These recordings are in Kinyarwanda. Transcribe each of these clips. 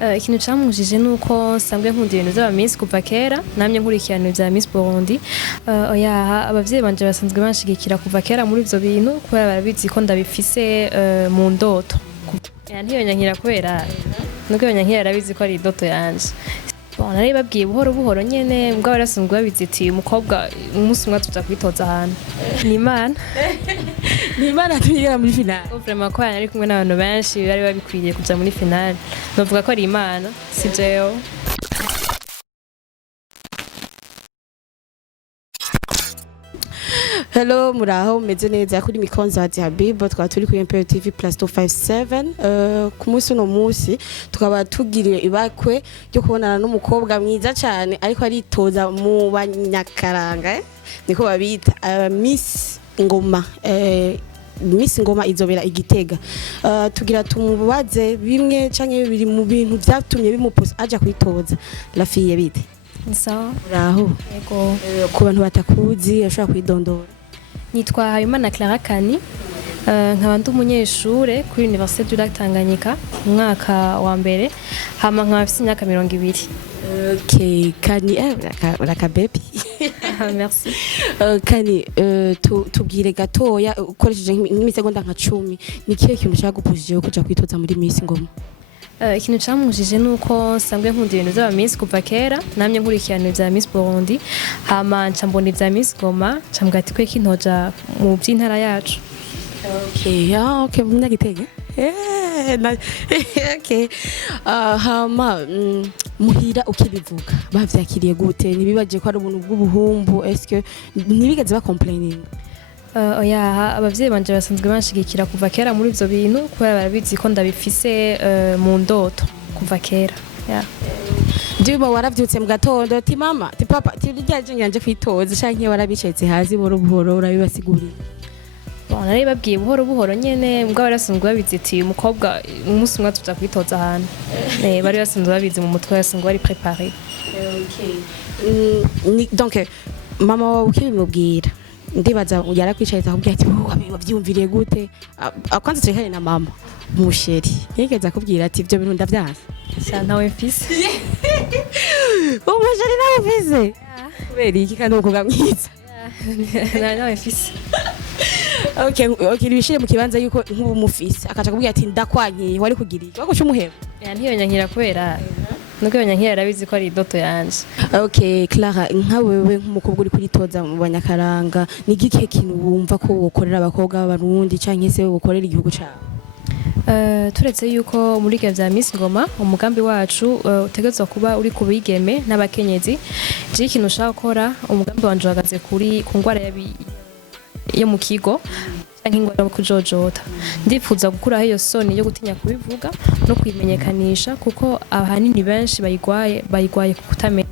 Ikintu camujije nuko nsanzwe nkunda ibintu vy'aba Miss kuva kera namye nkurikirana ivya Miss Burundi oya abavyeyi banje basanzwe banshigikira kuva kera muri ivyo bintu kubera barabizi ko ndabifise mu ndoto ntiyonya kubera nuko yonya arabizi ko ari indoto yanje nari babwiye buhoro buhoro nyene mbwa barasanzwe babizi ati umukobwa umunsi umwe tuza kwitoza ahantu ni Imana tugera muri finale vraiment ko ari kumwe n'abantu benshi bari babikwiriye kuja muri finale novuga ko ari Imana si jewe. Hello muraho meze neza kuri mikonza wa Habibo twaba turi kuri MPR TV +257 ku munsi no munsi tukaba tugiriye ibakwe ryo kubonana n'umukobwa mwiza cyane ariko aritoza mu banyakaranga niko babita Miss Ngoma Miss Ngoma izobera igitega tugira tumubaze bimwe canke biri mu bintu vyatumye bimuposa aja kwitoza la fille bite sawa raho yego ku bantu batakuzi ashobora kwidondora. Nitwa Habimana Clara Kani nkaba ndi umunyeshure kuri Université du Lac Tanganyika mwaka wa mbere hama nkaba mfite imyaka 20. Okay Kani uraka baby merci Kani tubwire gatoya ukoresheje nk'imisegonda nka 10 ni kihe kintu ushaka gupushije kuja kwitoza muri Miss Ngoma? Ikintu camujije nuko nsanzwe nkunda ibintu vy'aba Miss kuva kera namye nkurikirana ivya Miss Burundi hama nca mbona ivya Miss Ngoma nca mbwira ati ko kintoja mu by'intara yacu. Okay munyagitega okay hama muhira ukibivuga bavyakiriye gute nibibaje ko ari ubuntu bw'ubuhumbu est-ce que nibigeze ba complaining? Oya abavyeyi banje basanzwe banshigikira kuva kera muri ivyo bintu kubera barabizi ko ndabifise mu ndoto kuva kera. Ndiba waravyutse mu gatondo ati mama ati papa ati ryaje nganje kwitoza canke warabicetse hazi boro buhoro urabibasigurira? Nari babwiye buhoro buhoro nyene mbwa barasanzwe babizi ati umukobwa umunsi umwe tuza kwitoza ahantu bari basanzwe babizi mu mutwe basanzwe bari préparé. Donc mama wawe ukibimubwira ndibaza yarakwicaye akubwira ati wabyumviriye gute akwanze trekane na mama musheri yigeze akubwira ati ibyo bintu ndavyaza nawe mfise umusheri nawe mfise kubera iki kandi ukuga mwiza nawe mfise okay bishire mu kibanza yuko nk'ubu mufise akaca kubwira ati ndakwankiye wari kugira iki wako cyumuheba ntiyonya kubera nuko yonya arabizi ko ari indoto yanje. Okay Clara nka wewe nk'umukobwa uri kuritoza mu banyakaranga ni gike kintu wumva ko wokorera abakobwa b'abarundi canke se wokorera igihugu cawe? Turetse yuko muri vya Miss Ngoma umugambi wacu utegetswe kuba uri ku bigeme n'abakenyezi je ikintu ushaka gukora umugambi wanje wagaze kuri ku ngwara yo mu kigo canke ingwara yo kujojota ndifuza gukuraho iyo soni yo gutinya kubivuga no kwimenyekanisha kuko ahanini benshi bayigwaye kutamenya.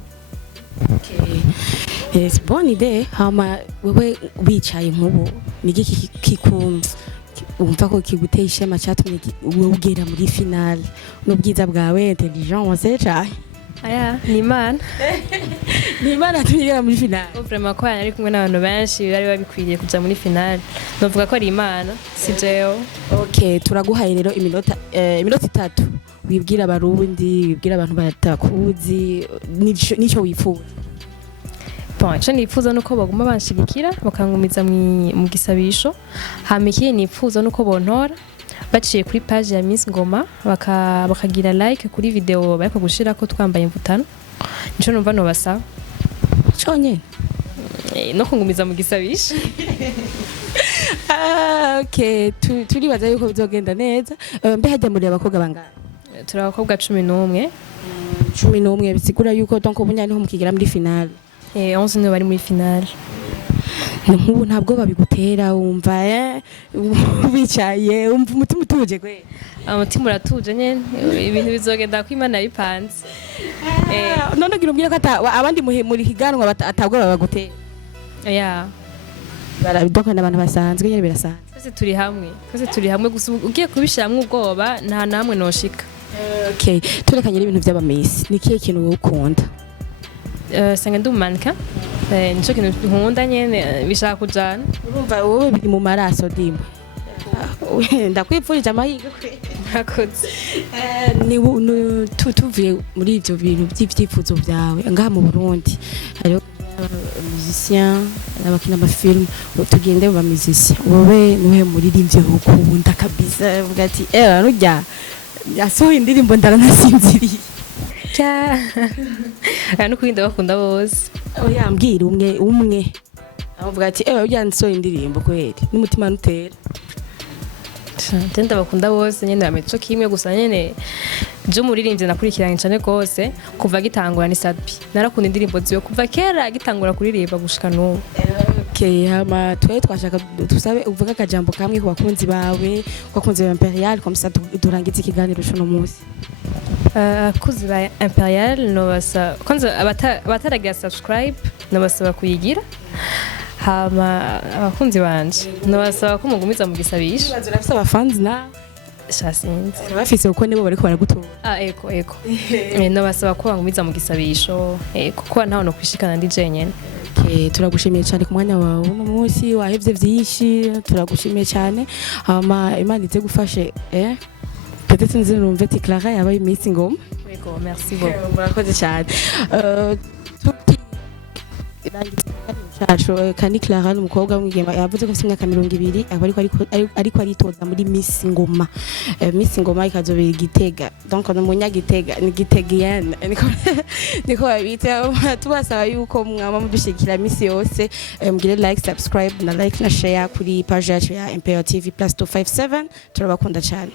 Yes bonne idée hama wewe wicaye nk'ubu ni giki umva ko kiguteye ishema cyatumye ugera muri finale n'ubwiza bwawe intelligence cyane aya ni Imana tugera muri finale vraiment ko ari kumwe n'abantu benshi bari babikwiriye kuja muri finale novuga ko ari Imana si jewe. Okay turaguhaye rero iminota 3 wibwira abarundi wibwira abantu batakuzi nico wifuza? Ico nifuza nuko baguma banshigikira bakangumiza mu gisabisho hama iki nifuza nuko bontora baciye kuri page ya Miss Ngoma bakagira like kuri video bariko gushira ko twambaye imvutano nico numva no basaba conye no kungumiza mu gisabisho. Okay turibaza yuko bizogenda neza mbe hajya muri abakobwa bangana? Turi abakobwa 11 bisigura yuko donc ubunya niho mukigira muri finale 11 nibo bari muri finale. Nk'ubu ntabwo babigutera wumva bicaye umva umutima utuje kwe? Umutima uratuje nyene ibintu bizogenda ko Imana bipanze. None gira umbwira ko abandi muri higanwa atabwo babagutera? Barabidokana abantu basanzwe nyene birasanzwe. Twese turi hamwe gusa ugiye kubishiramwe ubwoba nta namwe noshika. Okay turekanye ibintu by'aba Miss ni kihe kintu ukunda? Sanga ndumanika nico kintu nkunda nyene bishaka kujana. Urumva wowe biri mu maraso dimba ndakwipfurije amahirwe nakoze tuvuye muri ivyo bintu by'ivyifuzo byawe ngaha mu Burundi hariho musicien abakina amafilm tugende ba musicien wowe niwe muririmbyi ukunda kabisa uvuga ati rujya yasohoye indirimbo ndaranasinziriye no kurinda bakunda bose yambwira umwe avuga ati rujya nsohoye indirimbo kweri n'umutima nutera Tenda bakunda bose nyene bameco kimwe gusa nyene je muririmbye nakurikiranye cyane gose kuva gitangura ni Sadbi narakunda indirimbo ziyo kuva kera gitangura kuririmba gushika no okay hama twashaka tusabe uvuga akajambo kamwe ku bakunzi bawe ku bakunzi ba Imperial comme ça durangiza ikiganiro cyo no munsi kuzi ba Imperial no basa kwanza abataragira subscribe no basaba kuyigira hama abakunzi banje no basaba ko mugumiza mu gisabisho bazurafise abafanzi na shasinze bafise uko nibo bariko baragutora eko no basaba ko bangumiza mu gisabisho kuko ntaho no kwishikana ndi jenyene turagushimiye cyane ku mwanya wawe uno munsi wahevye vyinshi turagushimiye cyane hama Imana ize gufashe peut-être nzi numve ati Clara yabaye Miss Ngoma eko merci beaucoup murakoze cyane kandi Clara n'umukobwa w'umwigeme yavuze ko afite imyaka 20 ariko aritoza muri Miss Ngoma Miss Ngoma ikazobera Igitega donc no munyagitega ni Gitegienne niko babita tubasaba yuko mwama mudushikira Miss yose mugire like subscribe na like na share kuri page yacu ya MPO TV +257 turabakunda cyane